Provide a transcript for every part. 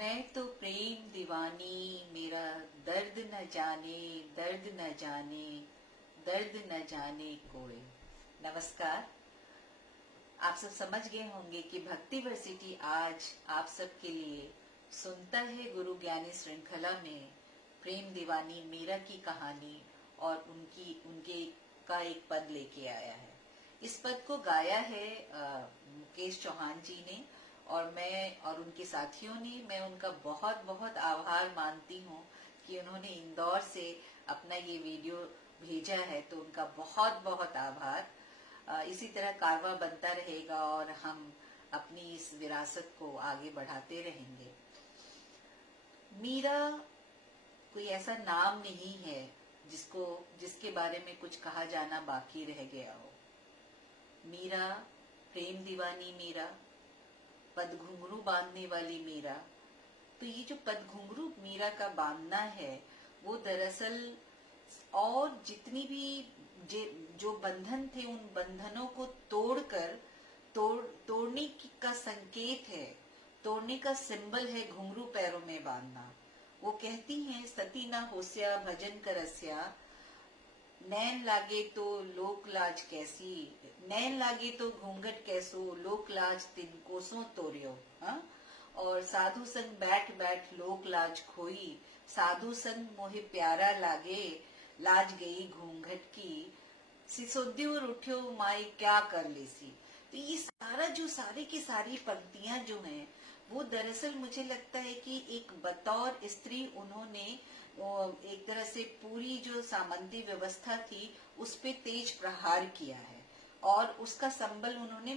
मैं तो प्रेम दीवानी, मेरा दर्द न जाने, दर्द न जाने, दर्द न जाने कोई। नमस्कार। आप सब समझ गए होंगे कि भक्ति वर्सिटी आज आप सब के लिए सुनता है गुरु ज्ञानी श्रृंखला में प्रेम दीवानी मीरा की कहानी और उनके का एक पद लेके आया है। इस पद को गाया है मुकेश चौहान जी ने और मैं और उनके साथियों ने। मैं उनका बहुत बहुत आभार मानती हूँ कि उन्होंने इंदौर से अपना ये वीडियो भेजा है, तो उनका बहुत बहुत आभार। इसी तरह कारवां बनता रहेगा और हम अपनी इस विरासत को आगे बढ़ाते रहेंगे। मीरा कोई ऐसा नाम नहीं है जिसके बारे में कुछ कहा जाना बाकी रह गया हो। मीरा, प्रेम दीवानी मीरा, पद घुंघरू बांधने वाली मीरा। तो ये जो पद घुंघरू मीरा का बांधना है वो दरअसल और जितनी भी जो बंधन थे उन बंधनों को तोड़ने का संकेत है, तोड़ने का सिंबल है घुंघरू पैरों में बांधना। वो कहती हैं, सती ना होस्या भजन करस्या, नैन लागे तो लोक लाज कैसी, नैन लागे तो घूंघट कैसो, लोक लाज तिन कोसों तोरियो। हाँ? और साधु संग बैठ बैठ लोक लाज खोई, साधु संग मोहे प्यारा लागे, लाज गई घूंघट की, सिसोद्योर उठ्यो माई क्या कर लेसी। तो ये सारा जो सारी की सारी पंक्तियां जो हैं वो दरअसल मुझे लगता है कि एक बतौर स्त्री उन्होंने एक तरह से पूरी जो सामंती व्यवस्था थी उस पे तेज प्रहार किया है और उसका संबल उन्होंने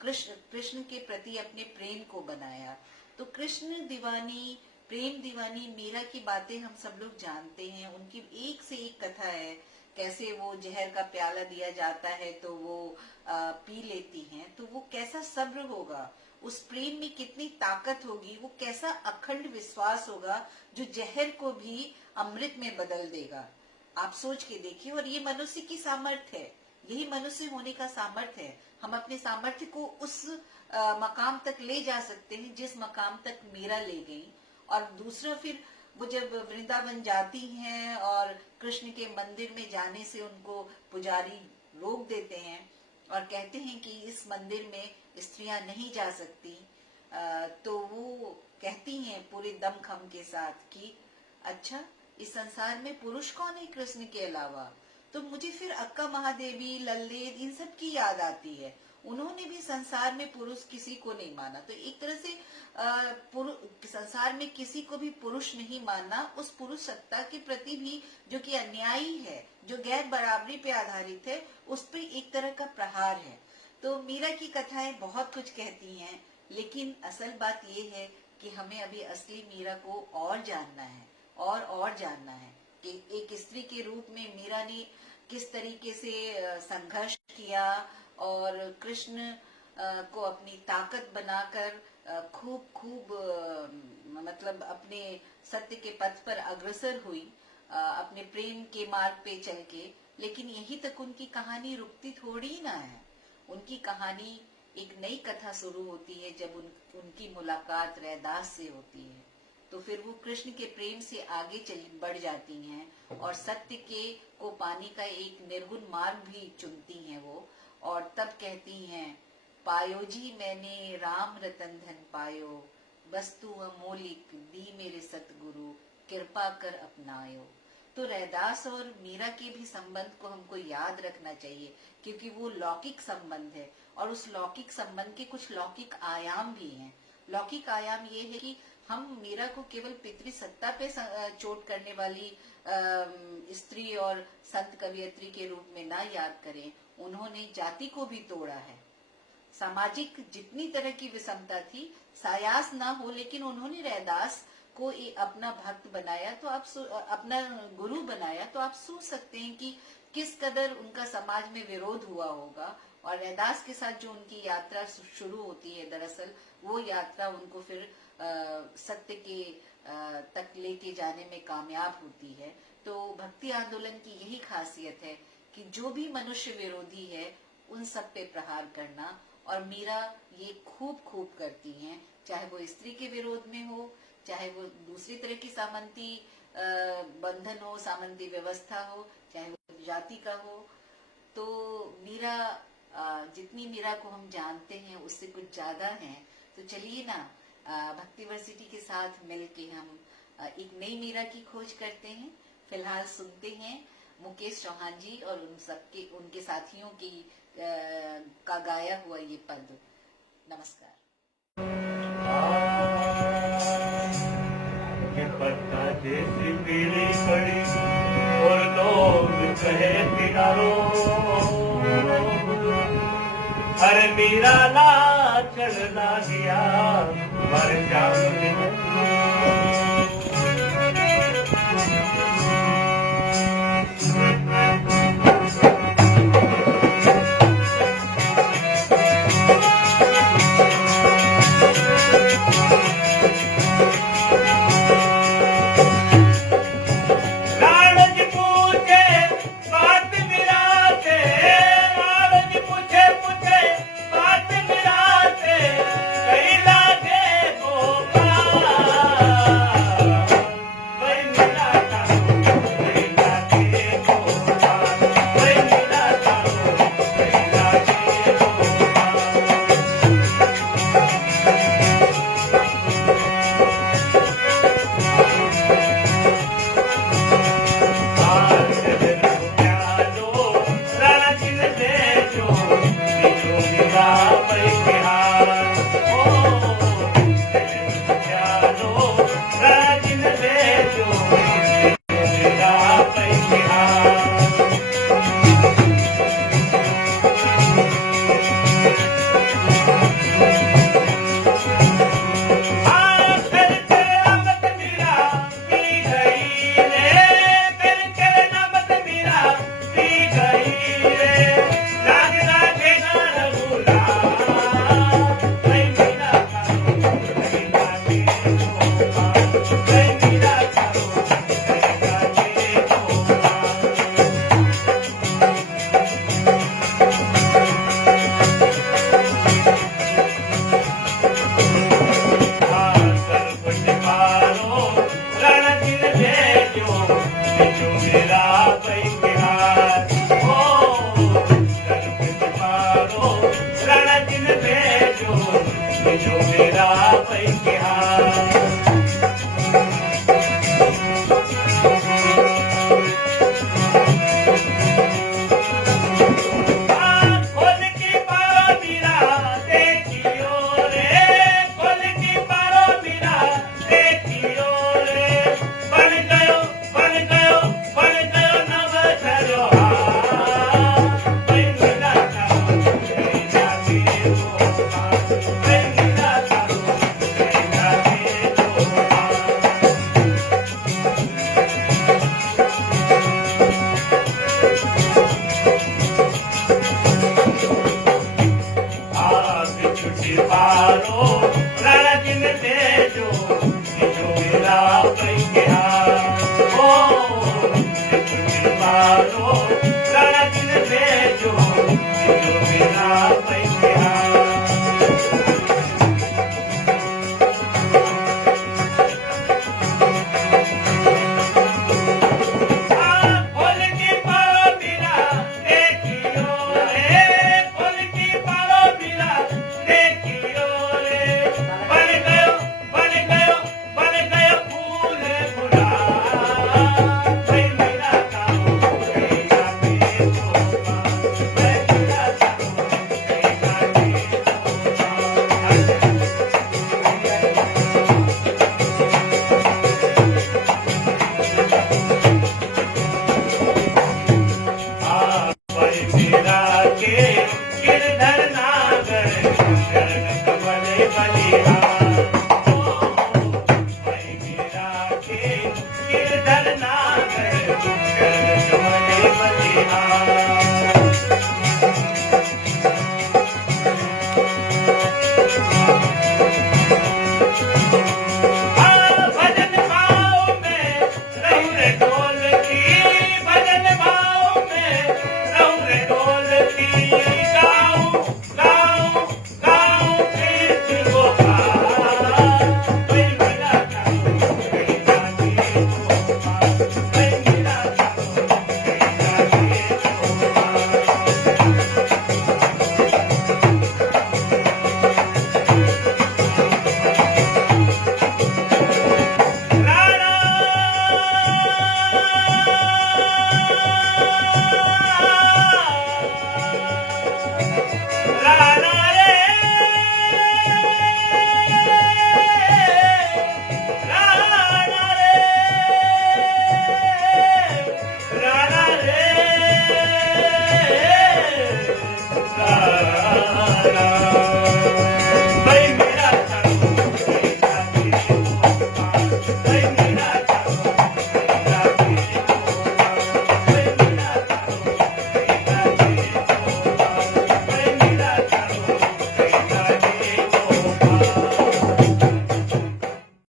कृष्ण के प्रति अपने प्रेम को बनाया। तो कृष्ण दीवानी, प्रेम दीवानी मीरा की बातें हम सब लोग जानते हैं। उनकी एक से एक कथा है, कैसे वो जहर का प्याला दिया जाता है तो वो पी लेती हैं, तो वो कैसा सब्र होगा, उस प्रेम में कितनी ताकत होगी, वो कैसा अखंड विश्वास होगा जो जहर को भी अमृत में बदल देगा। आप सोच के देखिए। और ये मनुष्य की सामर्थ्य है, यही मनुष्य होने का सामर्थ्य है। हम अपने सामर्थ्य को उस मकाम तक ले जा सकते हैं जिस मकाम तक मीरा ले गई। और दूसरा, फिर वो जब वृंदावन जाती हैं और कृष्ण के मंदिर में जाने से उनको पुजारी रोक देते हैं और कहते हैं कि इस मंदिर में स्त्रियां नहीं जा सकती, तो वो कहती हैं पूरे दमखम के साथ कि अच्छा, इस संसार में पुरुष कौन है कृष्ण के अलावा। तो मुझे फिर अक्का महादेवी, लल्लेद, इन सब की याद आती है। उन्होंने भी संसार में पुरुष किसी को नहीं माना। तो एक तरह से संसार में किसी को भी पुरुष नहीं मानना उस पुरुष सत्ता के प्रति भी जो कि अन्यायी है, जो गैर बराबरी पे आधारित है, उस पर एक तरह का प्रहार है। तो मीरा की कथाएं बहुत कुछ कहती हैं, लेकिन असल बात ये है कि हमें अभी असली मीरा को और जानना है और जानना है कि एक स्त्री के रूप में मीरा ने किस तरीके से संघर्ष किया और कृष्ण को अपनी ताकत बनाकर खूब खूब मतलब अपने सत्य के पथ पर अग्रसर हुई, अपने प्रेम के मार्ग पे चल के। लेकिन यही तक उनकी कहानी रुकती थोड़ी ना है। उनकी कहानी एक नई कथा शुरू होती है जब उनकी मुलाकात रैदास से होती है। तो फिर वो कृष्ण के प्रेम से आगे बढ़ जाती हैं और सत्य को पाने का एक निर्गुण मार्ग भी चुनती हैं वो। और तब कहती हैं, पायो जी मैंने राम रतन धन पायो, वस्तु अमोलिक दी मेरे सतगुरु, कृपा कर अपनायो। तो रैदास और मीरा के भी संबंध को हमको याद रखना चाहिए, क्योंकि वो लौकिक संबंध है और उस लौकिक संबंध के कुछ लौकिक आयाम भी हैं। लौकिक आयाम ये है कि हम मीरा को केवल पितृसत्ता पे चोट करने वाली स्त्री और संत कवियत्री के रूप में ना याद करें। उन्होंने जाति को भी तोड़ा है। सामाजिक जितनी तरह की विषमता थी, सायास ना हो, लेकिन उन्होंने रैदास को अपना भक्त बनाया, तो आप अपना गुरु बनाया। तो आप सोच सकते हैं कि किस कदर उनका समाज में विरोध हुआ होगा। और रैदास के साथ जो उनकी यात्रा शुरू होती है, दरअसल वो यात्रा उनको फिर सत्य के तक लेके जाने में कामयाब होती है। तो भक्ति आंदोलन की यही खासियत है कि जो भी मनुष्य विरोधी है उन सब पे प्रहार करना। और मीरा ये खूब खूब करती हैं, चाहे वो स्त्री के विरोध में हो, चाहे वो दूसरी तरह की सामंती बंधन हो, सामंती व्यवस्था हो, चाहे वो जाति का हो। तो मीरा, जितनी मीरा को हम जानते हैं उससे कुछ ज्यादा है। तो चलिए ना, भक्ति वर्सिटी के साथ मिलके हम एक नई मीरा की खोज करते हैं। फिलहाल सुनते हैं मुकेश चौहान जी और उनके साथियों की का गाया हुआ ये पद। नमस्कार। पत्ता जैसी पीली पड़ी और लोग कहे किनारो, अरे मीरा ला चलना गया मर जाऊंगी। जो मेरा